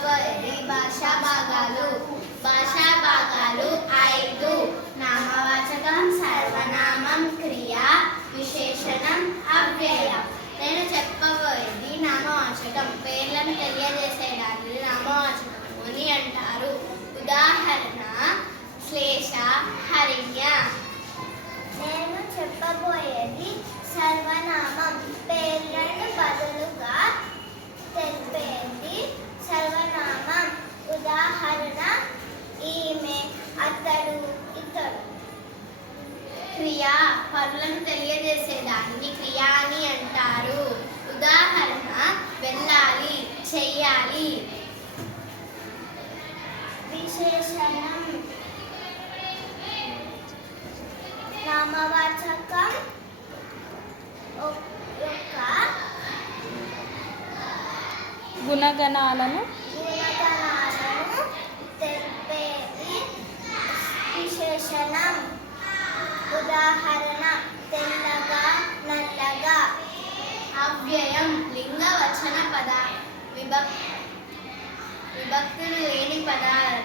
చెప్పబోయేది భాషా భాగాలు. భాషా భాగాలు 5. నామవాచకం, సర్వనామం, క్రియ, విశేషణం, అవ్యయం. నేను చెప్పబోయేది నామవాచకం. పేర్లను తెలియజేసేదాన్ని నామవాచకం అని అంటారు. ఉదాహరణ శ్లేష, హరిణ్య. నేను చెప్పబోయేది సర్వనామం. పేర్లను బదులుగా తెలిపేది సర్వనామం. ఉదాహరణ ఈమె, అతడు, ఇతడు. క్రియ పనులను తెలియజేసేదాన్ని క్రియ అని అంటారు. ఉదాహరణ వెళ్ళాలి, చెయ్యాలి. విశేషణం నామవాచకం యొక్క గుణగణాలను తెలిపేది విశేషణం. ఉదాహరణ తెల్లగా, నల్లగా. అవ్యయం లింగ వచన పద విభక్తులు లేని పదాలను